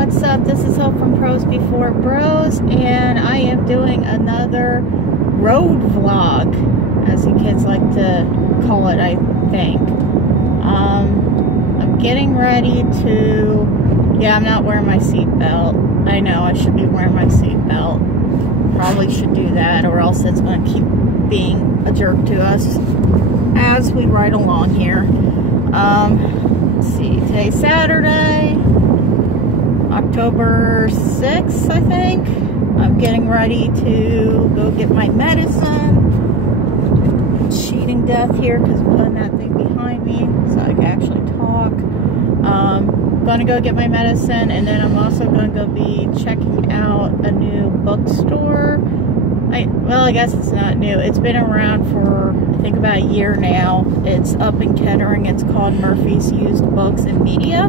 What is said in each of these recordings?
what's up? This is Hope from Pros Before Bros, and I am doing another road vlog, as you kids like to call it, I think. I'm getting ready to, yeah, I'm not wearing my seatbelt. I know, I should be wearing my seatbelt. Probably should do that, or else it's going to keep being a jerk to us as we ride along here. Let's see, today's Saturday, October 6th, I think. I'm getting ready to go get my medicine. It's cheating death here because I'm putting that thing behind me so I can actually talk. I'm going to go get my medicine, and then I'm also going to go be checking out a new bookstore. Well, I guess it's not new. It's been around for, I think, about a year now. It's up in Kettering. It's called Murphy's Used Books and Media.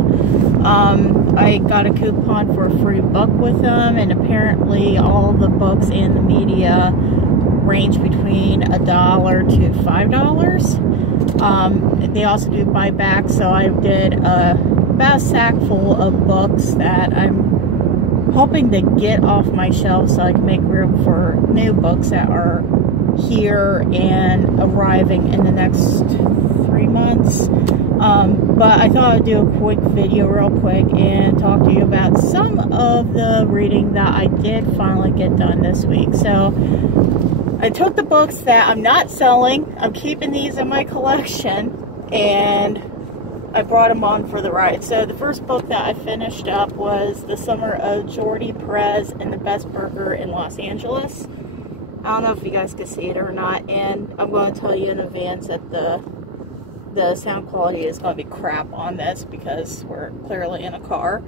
I got a coupon for a free book with them, and apparently all the books and the media range between $1 to $5. They also do buyback, so I did about a sack full of books that I'm hoping to get off my shelf so I can make room for new books that are here and arriving in the next 3 months. But I thought I'd do a quick video real quick and talk to you about some of the reading that I did finally get done this week. So I took the books that I'm not selling. I'm keeping these in my collection, and I brought them on for the ride. So the first book that I finished up was The Summer of Jordi Perez and the Best Burger in Los Angeles. I don't know if you guys can see it or not, and I'm going to tell you in advance that the sound quality is going to be crap on this because we're clearly in a car.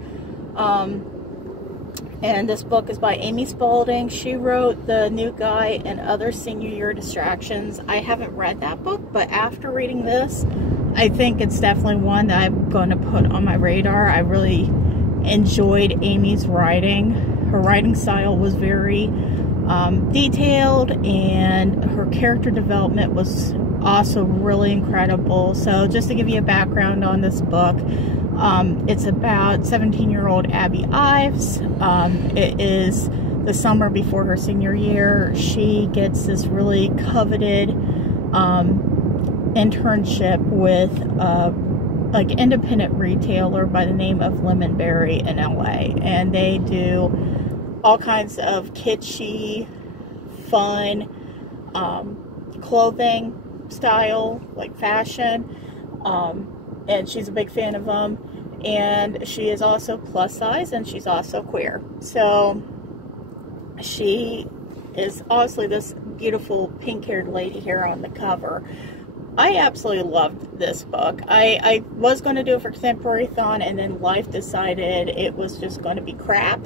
And this book is by Amy Spalding. She wrote The New Guy and Other Senior Year Distractions. I haven't read that book, but after reading this, I think it's definitely one that I'm going to put on my radar. I really enjoyed Amy's writing. Her writing style was very detailed, and her character development was also really incredible. So just to give you a background on this book, it's about 17-year-old Abby Ives. It is the summer before her senior year. She gets this really coveted internship with like independent retailer by the name of Lemonberry in LA, and they do all kinds of kitschy, fun clothing style, like fashion, and she's a big fan of them. And she is also plus size, and she's also queer. So she is obviously this beautiful pink-haired lady here on the cover. I absolutely loved this book. I was going to do it for Contemporary-thon, and then life decided it was just going to be crap.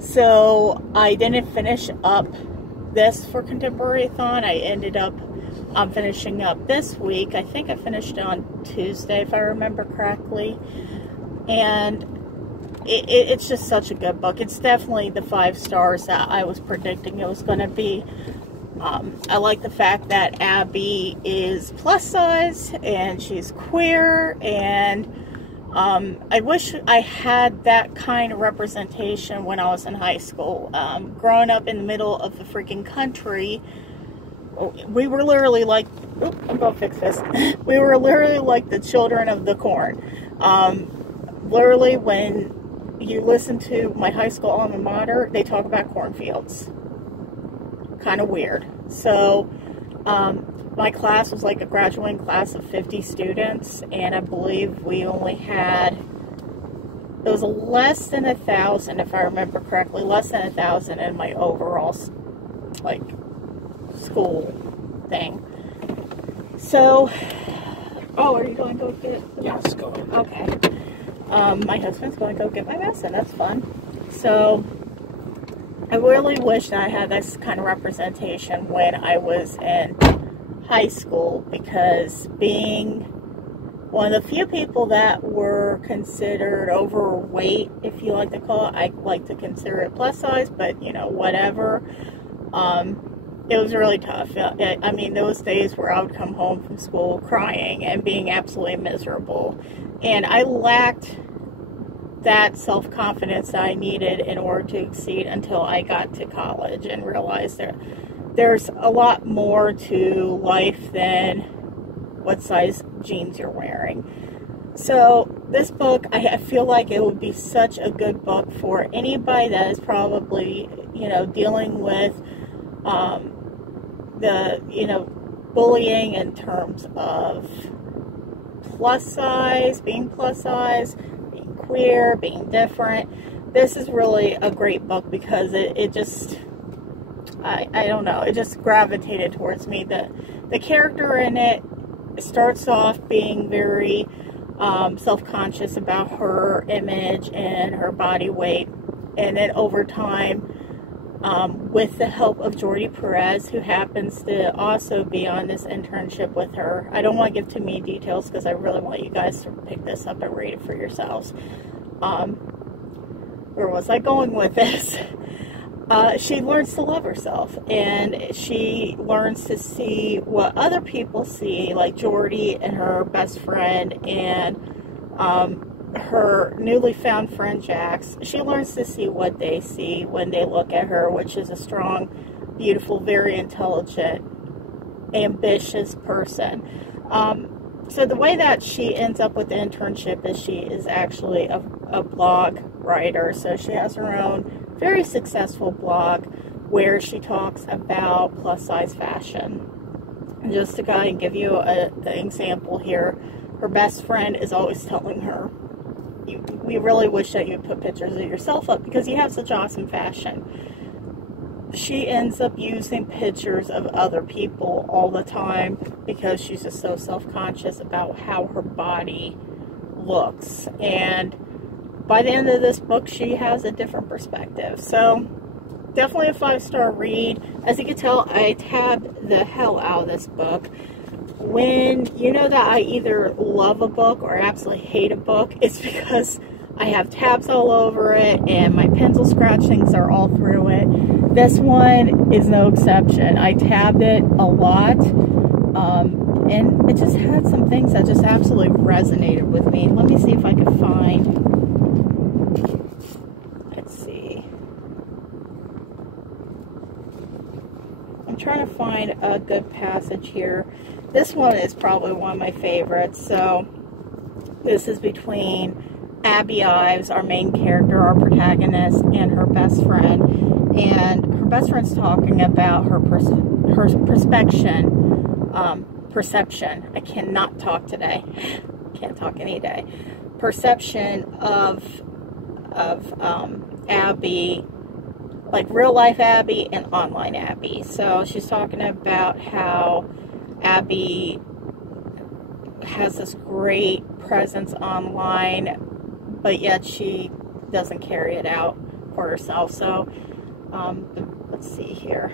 So I didn't finish up this for Contemporary-thon. I ended up finishing up this week. I think I finished on Tuesday, if I remember correctly. And it's just such a good book. It's definitely the 5 stars that I was predicting it was going to be. I like the fact that Abby is plus size and she's queer, and I wish I had that kind of representation when I was in high school. Growing up in the middle of the freaking country, we were literally like, oh, I'm gonna fix this. We were literally like the children of the corn. Literally, when you listen to my high school alma mater, they talk about cornfields. Kind of weird. So my class was like a graduating class of 50 students, and I believe we only had, it was less than 1,000, if I remember correctly, less than 1,000 in my overall like school thing. So, oh, are you going to go get? Yes, go ahead. Okay. My husband's going to go get my medicine. That's fun. So I really wish that I had this kind of representation when I was in high school, because being one of the few people that were considered overweight, if you like to call it, I like to consider it plus size, but you know, whatever. It was really tough. I mean, those days where I would come home from school crying and being absolutely miserable. And I lacked that self-confidence that I needed in order to succeed until I got to college and realized there's a lot more to life than what size jeans you're wearing. So this book, I feel like it would be such a good book for anybody that is probably, you know, dealing with the, you know, bullying in terms of plus size, being queer, being different. This is really a great book because it just, I don't know, it just gravitated towards me. The character in it starts off being very self-conscious about her image and her body weight, and then over time, with the help of Jordi Perez, who happens to also be on this internship with her. I don't want to give too many details because I really want you guys to pick this up and read it for yourselves. Where was I going with this? She learns to love herself, and she learns to see what other people see, like Jordi and her best friend and her newly found friend Jax. She learns to see what they see when they look at her, which is a strong, beautiful, very intelligent, ambitious person. So the way that she ends up with the internship is she is actually a blog writer. So she has her own very successful blog where she talks about plus size fashion. And just to kind of give you an example here, her best friend is always telling her, we really wish that you put pictures of yourself up because you have such awesome fashion. She ends up using pictures of other people all the time because she's just so self-conscious about how her body looks. And by the end of this book, she has a different perspective. So definitely a 5-star read. As you can tell, I tabbed the hell out of this book. When you know that I either love a book or absolutely hate a book, it's because I have tabs all over it and my pencil scratchings are all through it. This one is no exception. I tabbed it a lot, and it just had some things that just absolutely resonated with me. Let me see if I can find, let's see. I'm trying to find a good passage here. This one is probably one of my favorites. So this is between Abby Ives, our main character, our protagonist, and her best friend. And her best friend's talking about her perception. I cannot talk today. Can't talk any day. Perception of Abby, like real life Abby and online Abby. So she's talking about how Abby has this great presence online, but yet she doesn't carry it out for herself. So let's see here.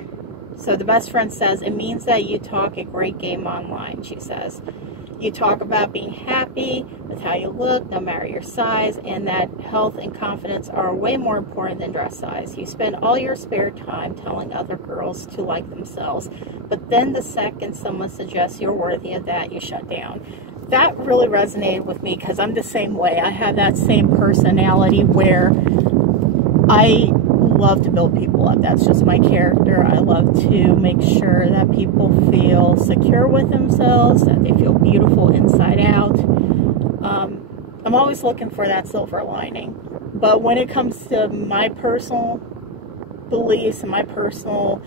So the best friend says, it means that you talk a great game online, she says. You talk about being happy with how you look, no matter your size, and that health and confidence are way more important than dress size. You spend all your spare time telling other girls to like themselves, but then the second someone suggests you're worthy of that, you shut down. That really resonated with me because I'm the same way. I have that same personality where I love to build people up. That's just my character. I love to make sure that people feel secure with themselves, that they feel beautiful inside out. I'm always looking for that silver lining. But when it comes to my personal beliefs and my personal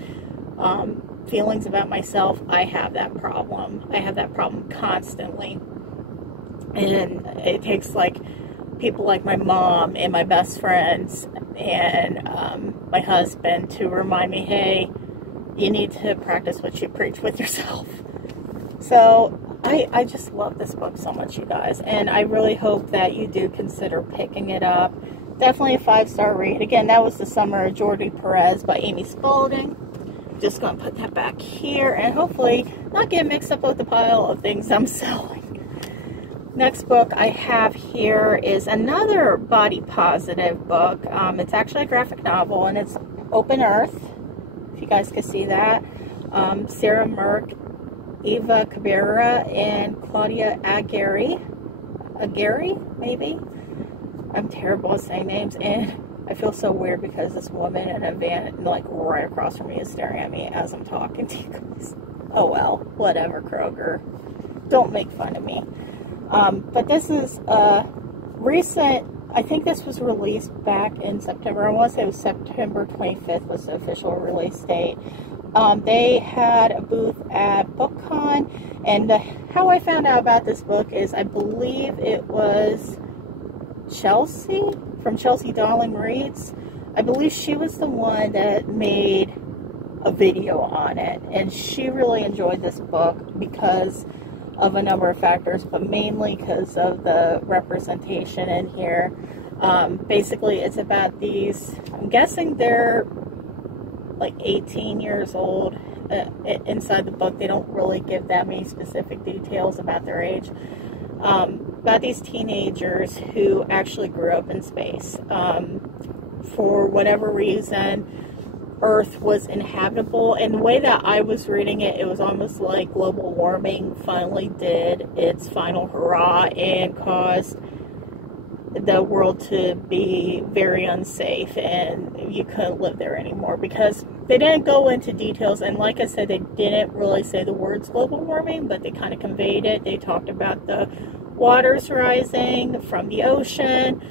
feelings about myself, I have that problem. I have that problem constantly. And it takes like people like my mom and my best friends and my husband to remind me, hey, you need to practice what you preach with yourself. So I just love this book so much, you guys, and I really hope that you do consider picking it up. Definitely a 5-star read. Again, that was The Summer of Jordi Perez by Amy Spalding. Just going to put that back here and hopefully not get mixed up with the pile of things I'm selling. Next book I have here is another body positive book. It's actually a graphic novel, and it's Open Earth, if you guys can see that. Sarah Merck, Eva Cabrera, and Claudia Aguirre, maybe? I'm terrible at saying names, and I feel so weird because this woman in a van, like, right across from me is staring at me as I'm talking to you guys. Oh well, whatever, Kroger. Don't make fun of me. But this is recent. I think this was released back in September. I want to say it was September 25th was the official release date. They had a booth at BookCon, and how I found out about this book is I believe it was Chelsea from Chelsea Darling Reads. I believe she was the one that made a video on it, and she really enjoyed this book because of a number of factors, but mainly because of the representation in here. Basically, it's about these, I'm guessing they're like 18 years old. Inside the book, they don't really give that many specific details about their age. About these teenagers who actually grew up in space. For whatever reason, Earth was inhabitable, and the way that I was reading it, it was almost like global warming finally did its final hurrah and caused the world to be very unsafe, and you couldn't live there anymore, because they didn't go into details, and like I said, they didn't really say the words global warming, but they kind of conveyed it. They talked about the waters rising from the ocean,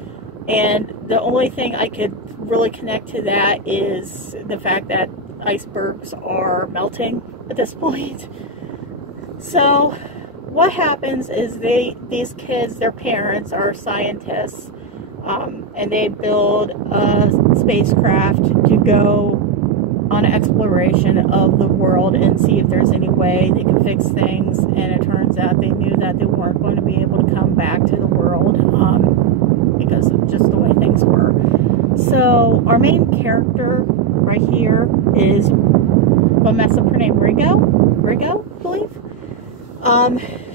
and the only thing I could really connect to that is the fact that icebergs are melting at this point. So what happens is these kids, their parents are scientists, and they build a spacecraft to go on an exploration of the world and see if there's any way they can fix things, and it turns out they knew that they weren't going to be able to come back to the world because of just the way things were. So our main character right here is, I'm gonna mess up her name, Rigo, I believe.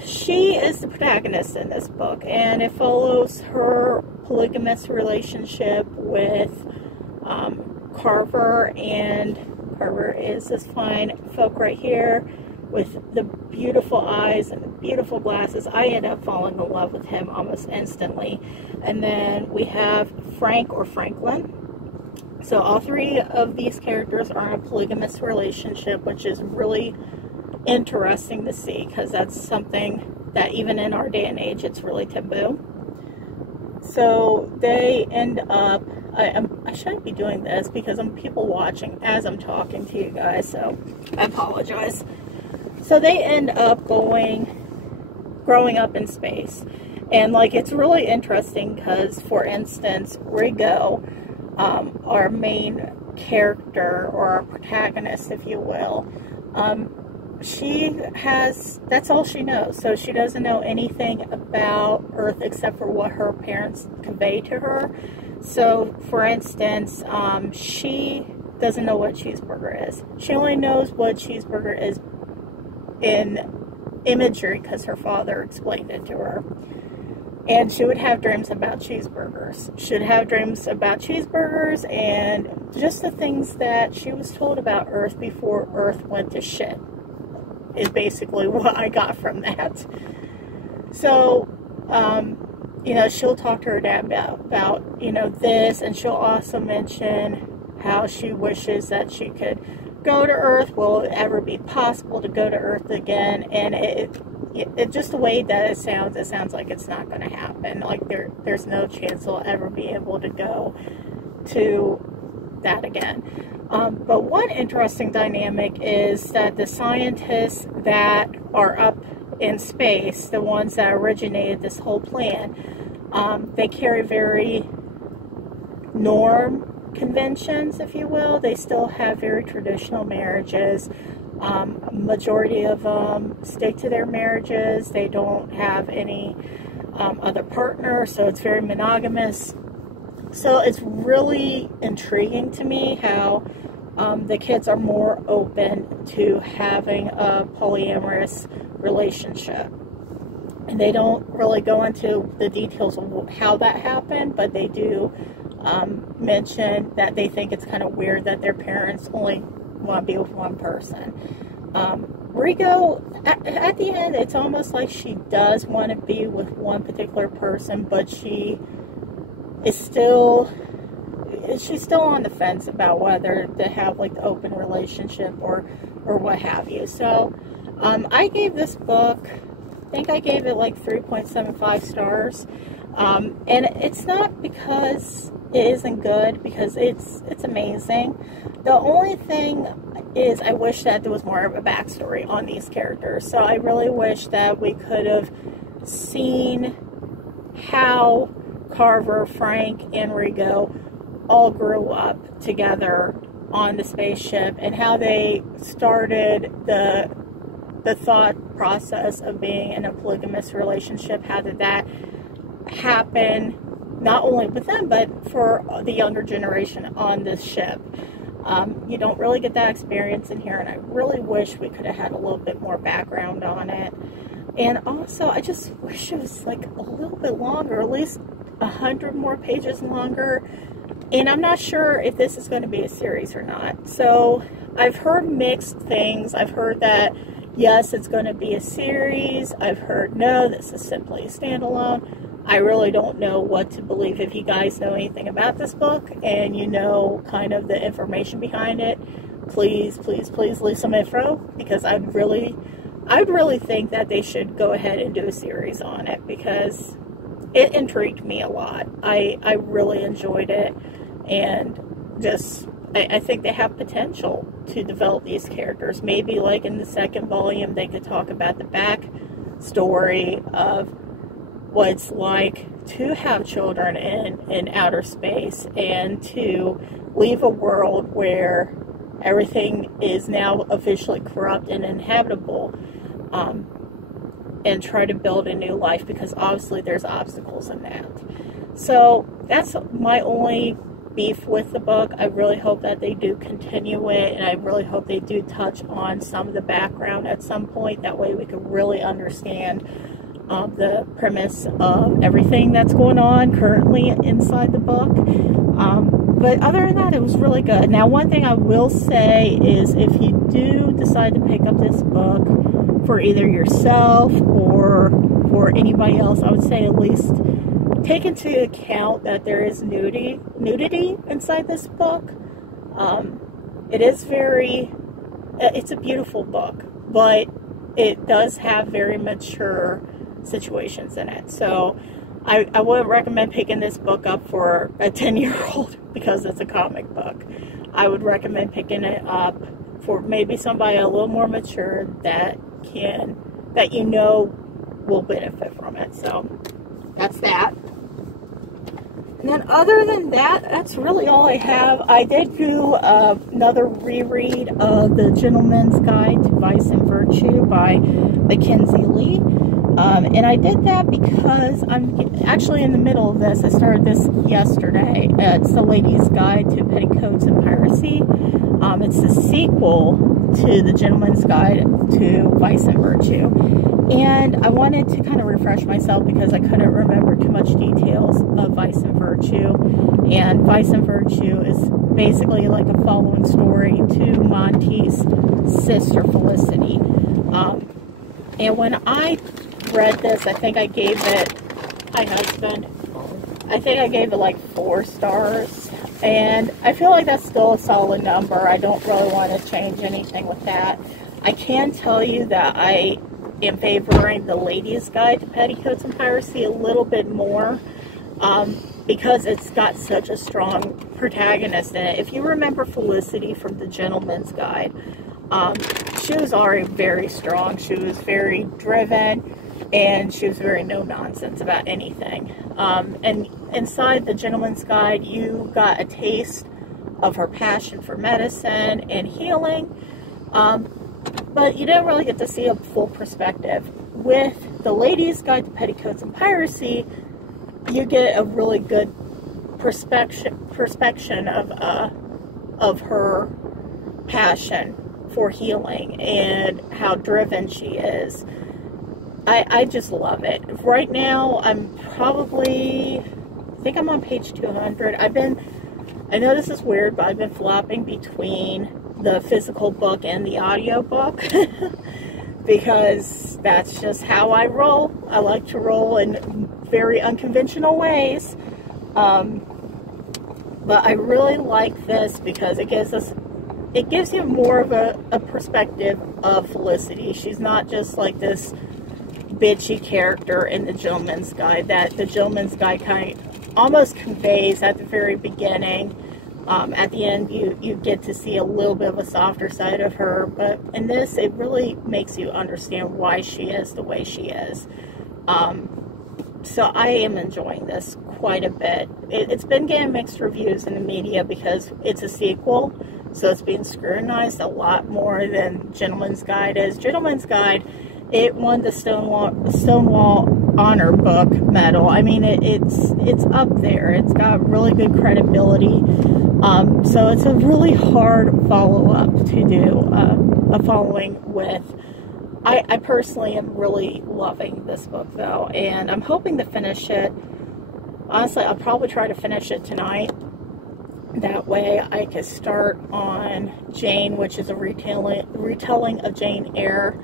She is the protagonist in this book, and it follows her polygamous relationship with Carver, and Carver is this fine folk right here with the beautiful eyes and the beautiful glasses. I ended up falling in love with him almost instantly. And then we have Frank or Franklin. So all three of these characters are in a polygamous relationship, which is really interesting to see, because that's something that even in our day and age, it's really taboo. So they end up, I shouldn't be doing this because I'm people watching as I'm talking to you guys, so I apologize. So they end up growing up in space. And like, it's really interesting because, for instance, Rigo, our main character, or our protagonist, if you will, that's all she knows. So she doesn't know anything about Earth except for what her parents convey to her. So, for instance, she doesn't know what cheeseburger is. She only knows what cheeseburger is in imagery because her father explained it to her. And she would have dreams about cheeseburgers. She'd have dreams about cheeseburgers and just the things that she was told about Earth before Earth went to shit, is basically what I got from that. So, you know, she'll talk to her dad about, you know, this, and she'll also mention how she wishes that she could go to Earth. Will it ever be possible to go to Earth again? And it just the way that it sounds like it's not going to happen. Like there's no chance they'll ever be able to go to that again. But one interesting dynamic is that the scientists that are up in space, the ones that originated this whole plan, they carry very norm conventions, if you will. They still have very traditional marriages. Majority of them stick to their marriages. They don't have any other partner, so it's very monogamous. So it's really intriguing to me how the kids are more open to having a polyamorous relationship. And they don't really go into the details of how that happened, but they do mention that they think it's kind of weird that their parents only want to be with one person. Rigo, at the end, it's almost like she does want to be with one particular person, but she she's still on the fence about whether to have like the open relationship or what have you. So I gave this book, I think I gave it like 3.75 stars. And it's not because it isn't good, because it's amazing. The only thing is I wish that there was more of a backstory on these characters. So I really wish that we could have seen how Carver, Frank, and Rigo all grew up together on the spaceship, and how they started the thought process of being in a polygamous relationship. How did that happen, not only with them, but for the younger generation on this ship? You don't really get that experience in here, and I really wish we could have had a little bit more background on it. And also, I just wish it was like a little bit longer, at least 100 more pages longer. And I'm not sure if this is going to be a series or not. So I've heard mixed things. I've heard that, yes, it's going to be a series. I've heard, no, this is simply a standalone. I really don't know what to believe. If you guys know anything about this book and you know kind of the information behind it, please, please, please leave some info, because I'd really think that they should go ahead and do a series on it, because it intrigued me a lot. I really enjoyed it, and just I think they have potential to develop these characters. Maybe like in the second volume they could talk about the back story of what it's like to have children in outer space, and to leave a world where everything is now officially corrupt and uninhabitable, and try to build a new life, because obviously there's obstacles in that. So that's my only beef with the book. I really hope that they do continue it, and I really hope they do touch on some of the background at some point. That way we could really understand the premise of everything that's going on currently inside the book. But other than that, it was really good. Now, one thing I will say is, if you do decide to pick up this book for either yourself or for anybody else, I would say at least take into account that there is nudity inside this book. It's a beautiful book, but it does have very mature situations in it. So I wouldn't recommend picking this book up for a 10-year-old because it's a comic book. I would recommend picking it up for maybe somebody a little more mature that you know will benefit from it. So that's that. And then other than that, that's really all I have. I did do another reread of The Gentleman's Guide to Vice and Virtue by Mackenzie Lee. And I did that because I'm actually in the middle of this. I started this yesterday. It's The Lady's Guide to Petticoats and Piracy. It's the sequel to The Gentleman's Guide to Vice and Virtue. And I wanted to kind of refresh myself because I couldn't remember too much details of Vice and Virtue. And Vice and Virtue is basically like a following story to Monty's sister Felicity. And when I read this, I think I gave it, I think I gave it like 4 stars. And I feel like that's still a solid number. I don't really want to change anything with that. I can tell you that I am favoring The Lady's Guide to Petticoats and Piracy a little bit more, because it's got such a strong protagonist in it. If you remember Felicity from The Gentleman's Guide, she was already very strong. She was very driven, and she was very no-nonsense about anything. And inside The Gentleman's Guide, you got a taste of her passion for medicine and healing, but you didn't really get to see a full perspective. With The Lady's Guide to Petticoats and Piracy, you get a really good perspection of her passion for healing and how driven she is. I just love it. Right now, I think I'm on page 200. I know this is weird, but I've been flopping between the physical book and the audio book because that's just how I roll. I like to roll in very unconventional ways. But I really like this because it gives you more of a perspective of Felicity. She's not just like this bitchy character in The Gentleman's Guide that The Gentleman's Guide kind of almost conveys at the very beginning. At the end, you get to see a little bit of a softer side of her, but in this, it really makes you understand why she is the way she is. So I am enjoying this quite a bit. It's been getting mixed reviews in the media because it's a sequel, so it's being scrutinized a lot more than Gentleman's Guide is. Gentleman's Guide, it won the Stonewall Honor Book medal. I mean, it's up there. It's got really good credibility. So it's a really hard follow-up to do a following with. I personally am really loving this book, though, and I'm hoping to finish it. Honestly, I'll probably try to finish it tonight. That way I can start on Jane, which is a retelling of Jane Eyre.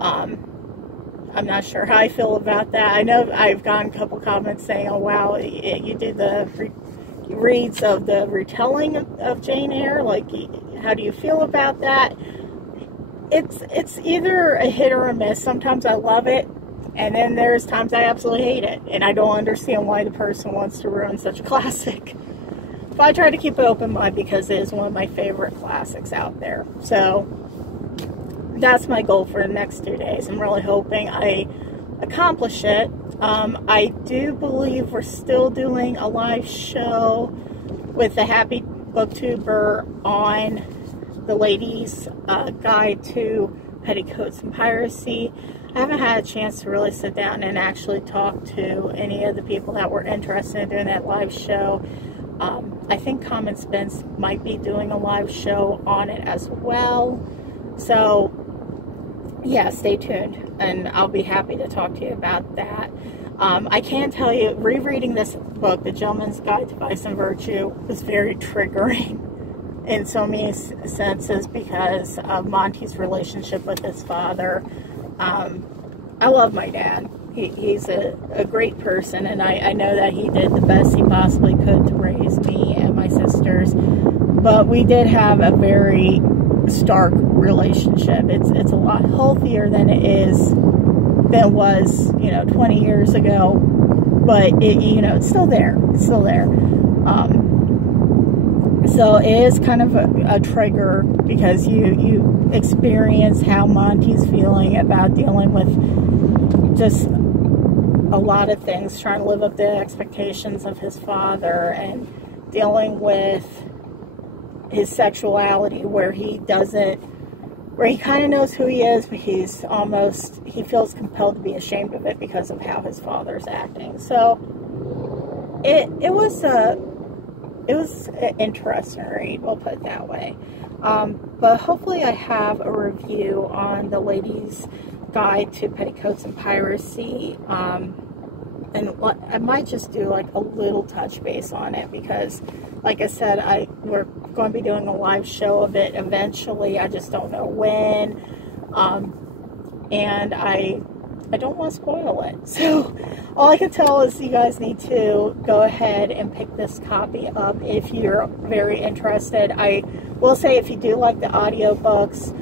I'm not sure how I feel about that. I know I've gotten a couple comments saying, oh wow, you did the reads of the retelling of Jane Eyre. Like, how do you feel about that? It's either a hit or a miss. Sometimes I love it, and then there's times I absolutely hate it, and I don't understand why the person wants to ruin such a classic. But I try to keep an open mind because it is one of my favorite classics out there. So that's my goal for the next 2 days. I'm really hoping I accomplish it. I do believe we're still doing a live show with the Happy Booktuber on the Ladies' Guide to Petticoats and Piracy. I haven't had a chance to really sit down and actually talk to any of the people that were interested in doing that live show. I think Common Spence might be doing a live show on it as well. So, yeah, stay tuned, and I'll be happy to talk to you about that. I can tell you, rereading this book, The Gentleman's Guide to Vice and Virtue, was very triggering in so many senses because of Monty's relationship with his father. I love my dad. He's a great person, and I know that he did the best he possibly could to raise me and my sisters. But we did have a very stark relationship. It's a lot healthier than it was, 20 years ago. But it's still there. It's still there. So it is kind of a trigger because you experience how Monty's feeling about dealing with just a lot of things, trying to live up to the expectations of his father and dealing with his sexuality where he kind of knows who he is, but he feels compelled to be ashamed of it because of how his father's acting. So it was an interesting read, we'll put it that way. But hopefully I have a review on the Ladies' Guide to Petticoats and Piracy. And I might just do like a little touch base on it because, like I said, we're going to be doing a live show of it eventually. I just don't know when. And I don't want to spoil it. So all I can tell is you guys need to go ahead and pick this copy up if you're very interested. I will say, if you do like the audiobooks,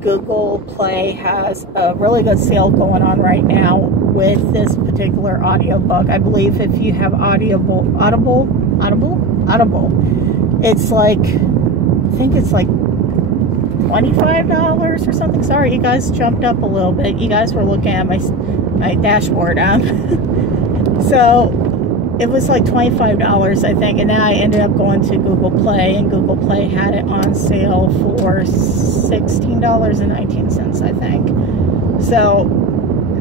Google Play has a really good sale going on right now with this particular audiobook. I believe if you have Audible, it's like, I think it's like $25 or something. Sorry, you guys jumped up a little bit. You guys were looking at my dashboard. So it was like $25, I think, and then I ended up going to Google Play, and Google Play had it on sale for $16.19, I think. So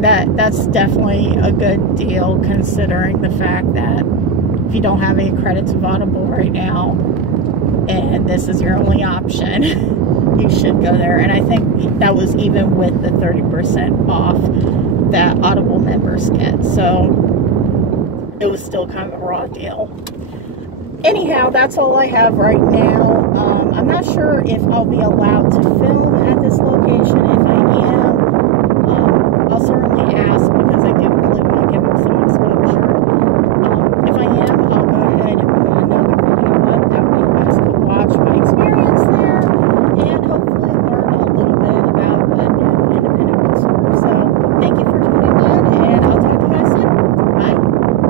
that's definitely a good deal, considering the fact that if you don't have any credits of Audible right now, and this is your only option, you should go there. And I think that was even with the 30% off that Audible members get. So it was still kind of a raw deal. Anyhow, that's all I have right now. I'm not sure if I'll be allowed to film at this location. If I am, I'll certainly ask